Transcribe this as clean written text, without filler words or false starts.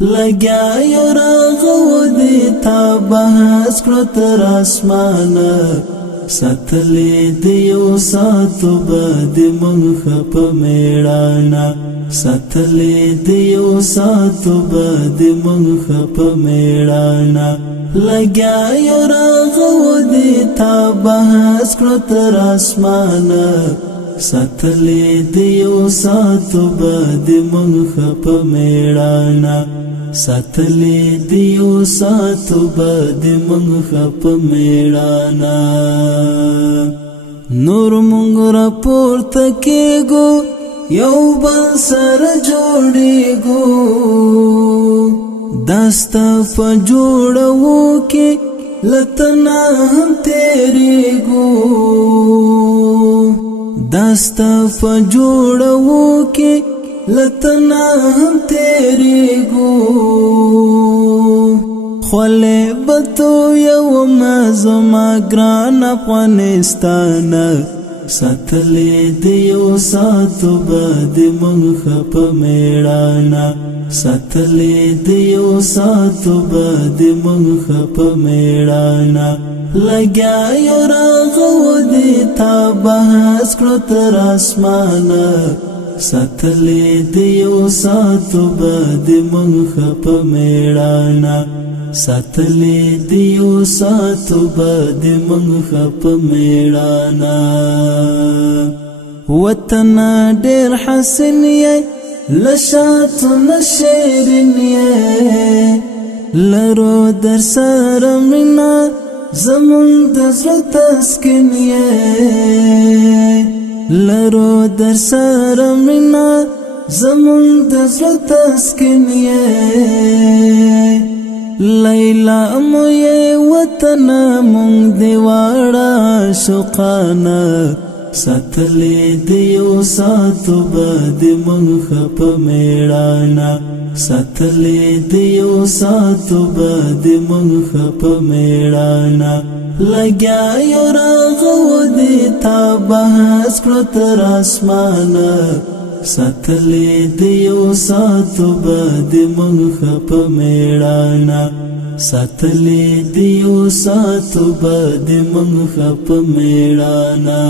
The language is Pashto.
لگیا یو راغو دیتا بحث کرو تر آسمانا ستلی دیو ساتو با دی منخ پا میڑانا ستلی دیو ساتو با دی منخ پا میڑانا لگیا یو راغو دیتا بحث کرو تر آسمانا ستلی دیو ساتو با دی منخ پا میڑانا ستلی دیو ساتو با دی منخ پا میڑانا نور منگ را پورتا کیگو یو بل سر جوڑیگو داستا پا جوڑو کی لتنا ہم تیریگو داستا پا جوڑو کی لتنا ہم تیریگو خولے بتو یو مازما گران افغانستانا ستلی دیو ساتو با دی منخ پا میڑانا ستلی دیو ساتو با دی منخ پا میڑانا لگیا یو راغو دیتا بحث کرو تر آسمانا ستلی دیو ساتو با دی منخ پا میڑانا ستلی دیو ساتو با دی منخ پا میڑانا وطنا دیر حسن یای لشاتو نشیرین یای لرو در سارمنا زمون دزر تسکن یای لرو در سارمنا زمون دزر تسکن یای لیلا مو یہ وطن مونگ دیوارا شقانا ستلی دیو ساتو با دی منخ پا میڑانا ستلی دیو ساتو با دی منخ پا میڑانا لگیا یو راغو دیتا بحث کرو تر آسمانا ستلی دیو ساتو با دی منخ پا میڑانا ستلی دیو ساتو با دی منخ پا میڑانا